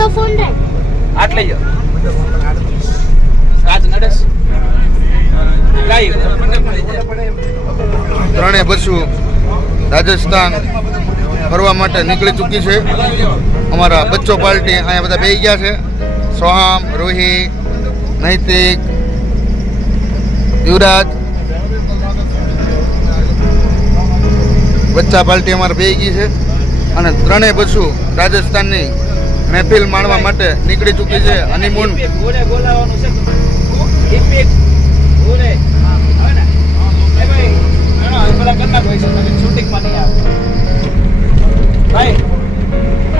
મોટો ફોન રે આટલે જો આજ નડસ લાઈવ ત્રણેય બસો રાજસ્થાન ફરવા માટે નીકળી ચૂકી છે. અમારા બચ્ચો પાર્ટી અહીંયા બધા બેસી ગયા છે. સોહામ, રોહી, નૈતિક, યુવરાજ, બચ્ચા પાર્ટી અમારે બેસી ગઈ છે અને ત્રણેય બસો રાજસ્થાનની મહેફિલ માણવા માટે નીકળી ચૂકી છે. હનીમૂન બોલાવવાનું છે ઇપિક ઓરે હવે ને એ ભાઈ ઘણા બધા કરના હોય છે તમે શૂટિંગ માં નહીં આવો ભાઈ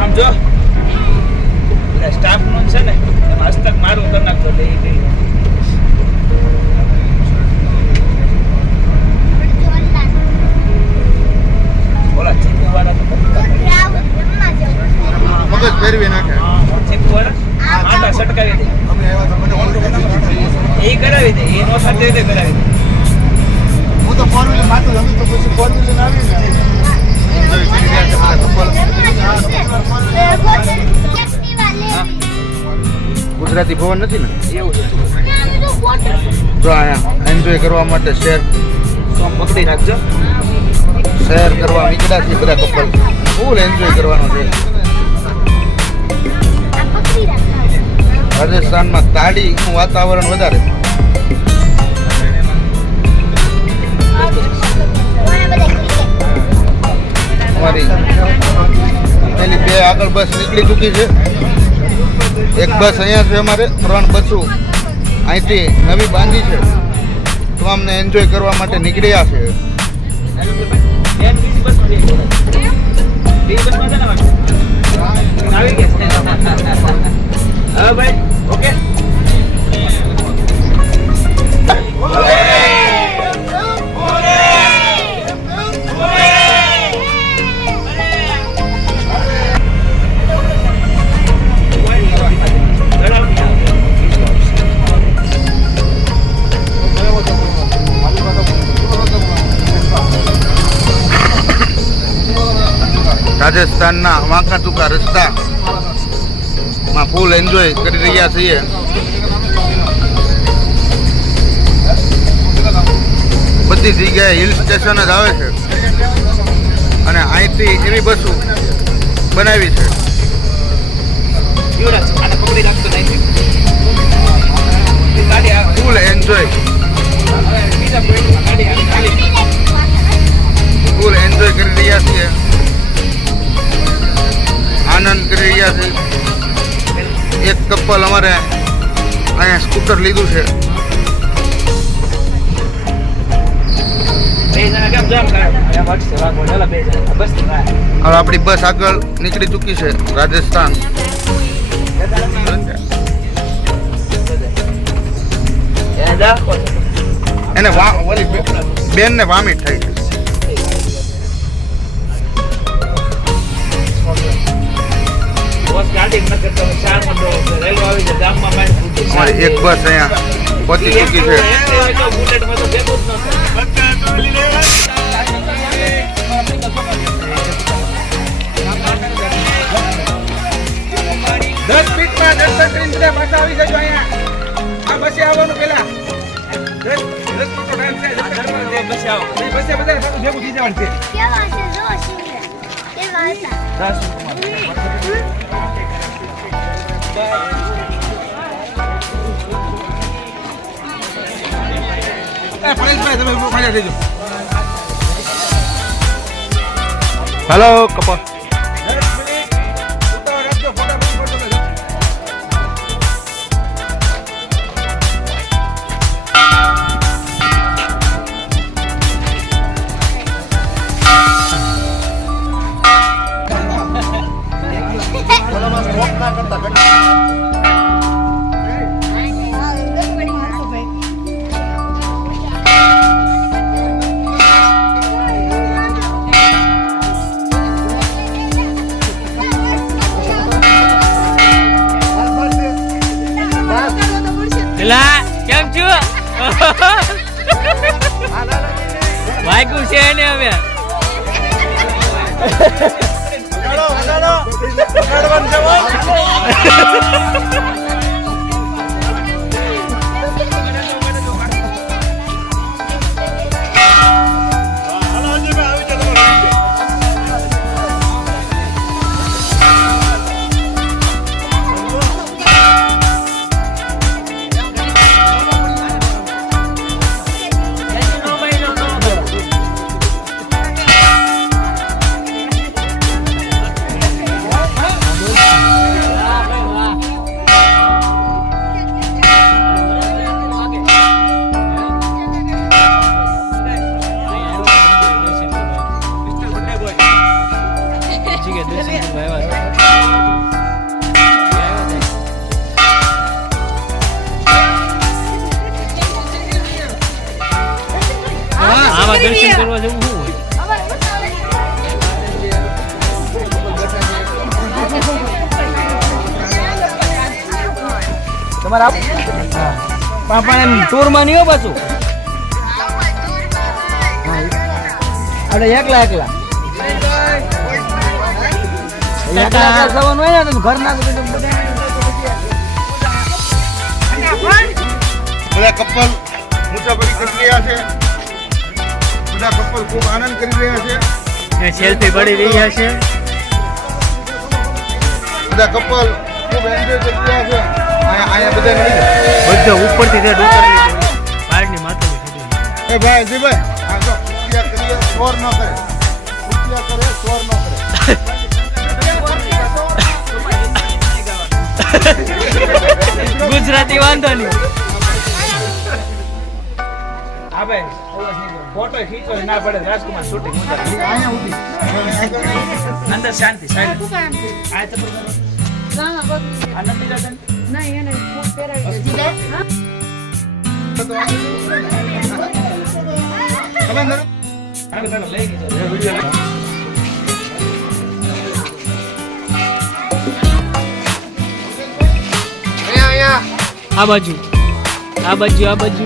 આમ જો સ્ટાફ નું છે ને એમાં હસ્તક મારું કરી નાખજો દે દે બોલા ચીપુ વાળા તો મગજ ફેરવી નાખે. ચીપુ વાળા આટા સટકાવી દે એ કરાવી દે એ નો સાથે દે કરાવી દે હું તો ફોર વ્હીલર માથું રમી તો પછી ફોર વ્હીલર આવી ને એન્જોય કરી રહ્યા છે બધા કપલ. ગુજરાતી ભવન નથી ને એવું છે જો અહીંયા એન્જોય કરવા માટે શેર પકડી રાખજો શેર કરવા નીકળ્યા છે બધા કપલ. ફૂલ એન્જોય કરવાનો છે. રાજસ્થાનમાં તાડીનું વાતાવરણ વધારે. અમારી પેલી બે આગળ બસ નીકળી ચૂકી છે. એક બસ અહીંયા છે અમારે 3 બસો અહીંથી નવી બાંધી છે. તમામને એન્જોય કરવા માટે નીકળ્યા છે. હા ભાઈ ઓકે રાજસ્થાનના વાંકા ચૂકા રસ્તામાં ફૂલ એન્જોય કરી રહ્યા છીએ. બધી જગ્યાએ હિલ સ્ટેશન જ આવે છે અને અહીંથી એવી બસો બનાવી છે. પકડી રાખતો નહીં ફૂલ એન્જોય ફૂલ એન્જોય કરી રહ્યા છીએ. આનંદ કરી રહ્યા છે. એક કપલ અમારે અહીંયા સ્કૂટર લીધું છે. હવે આપણી બસ આગળ નીકળી ચૂકી છે રાજસ્થાન. એને બેન ને વામિટ થઈ છે. અમારી એક બસ અહીંયા પહોંચી ચૂકી છે. હેલો કપલ કેમ છું વાગ્યું છે ને હવે આમાં દર્શન કરવા જવું શું હોય? તમારે પાપા એમ ટૂર માં નહીં હો પાછું. અરે એકલા એકલા જવાનું હોય ને ઘર ના બધા કપલ મુસાફરી કરી રહ્યા છે. બધા કપલ ખૂબ આનંદ કરી રહ્યા છે. સેલ્ફી પડી રહ્યા છે. બધા કપલ ખૂબ એન્જોય કરી રહ્યા છે. અહીંયા બધા બધા ઉપરથી તે ડુંગર પાડની માથે એ ભાઈ જીભાઈ આ તો રૂપિયા કરીએ ચોર ન કરે. રૂપિયા કરે ચોર ન કરે. ગુજરાતી વાંધો નહીં. હા ભાઈ ફોટો ખીચો ના પડે. રાજકુમાર શૂટિંગ અહીંયા ઊભી. અંદર શાંતિ સાઈડ આ તો આનંદ બીજા છે લઈ ગયો. આ બાજુ આ બાજુ આ બાજુ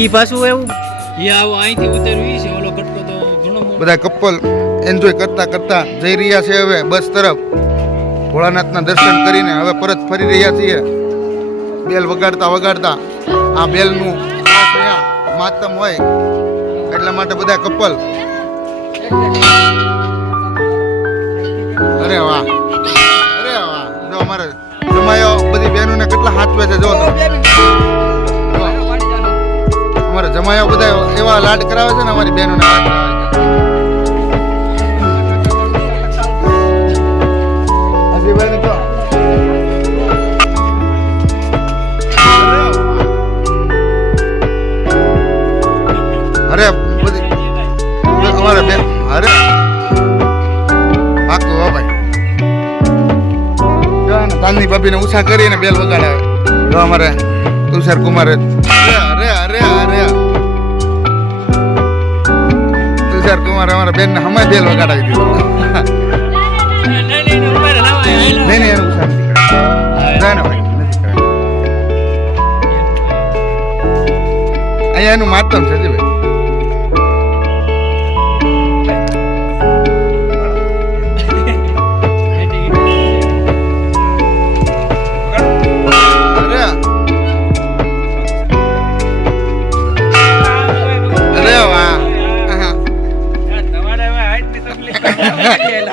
ઈ પાછું એવું ઈ આવો અહીંથી ઉતરવી છે. ઓલો કટકો તો ઘણો મોટો. બધા કપલ એન્જોય કરતા કરતા જઈ રહ્યા છે હવે બસ તરફ. ભોળાનાથના દર્શન કરીને હવે પરત ફરી રહ્યા છીએ. બેલ વગાડતા વગાડતા આ બેલનું ખાસ અહીંયા માતમ હોય એટલા માટે બધા કપલ. અરે વાહ અરે વાહ. જો અમારે જમાયો બધી બહેનોને કેટલા હાથવે છે. જો અમારા જમાયો બધા એવા લાડ કરાવે છે ને અમારી બહેનોને હાથ કરાવે છે. હજીભાઈ ને તો અરે બધી અમારે બેન અરે પાકું હો ભાઈ. જો તાલની ભાભીને ઉષા કરીને બેલ વગાડાવે. જો અમારે તુષાર કુમારે અરે અરે અરે તુષાર કુમાર અમારા બેન ને હમાય બેલ વગાડાવી દીધો. નહીં એનું ઉષા નથી જાય ને ભાઈ નથી કરે. અહીંયા એનું માતમ છે ભાઈ.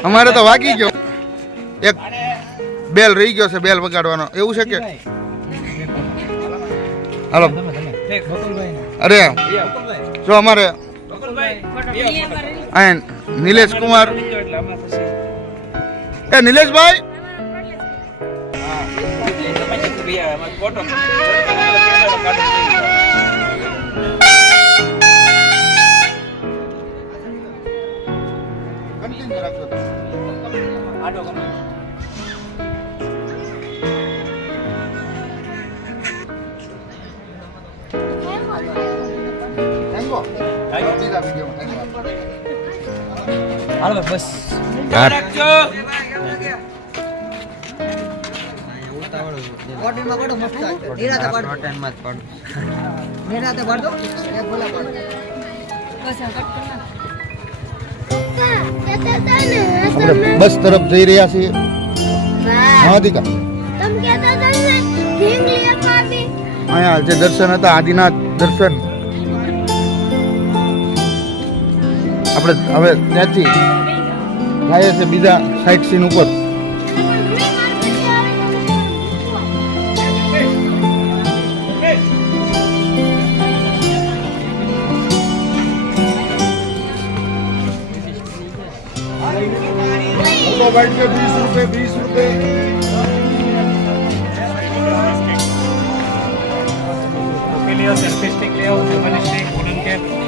અમારે તો વાગી ગયો. એક બેલ રહી ગયો છે બેલ વગાડવાનો. એવું છે કે હાલો અરે જો અમારે નિલેશ કુમાર એ નિલેશભાઈ કન્ટિન્યુ બીજા વિડીયોમાં હાલો બસ રાખજો હોટેલમાં પડો મસ્ત નિરાતે પડો હોટેલમાં જ પડો નિરાતે પડો એ બોલા પડો બસ કટ આપણે બસ તરફ જઈ રહ્યા છીએ હા દીકા અહીંયા જે દર્શન હતા આદિનાથ દર્શન આપણે હવે ત્યાંથી જાય છે બીજા સાઇટ સીન ઉપર बैठ के 20 रुपए ले आओ सेल्फी स्टिक ले आओ मनी स्टिक वुडन कैप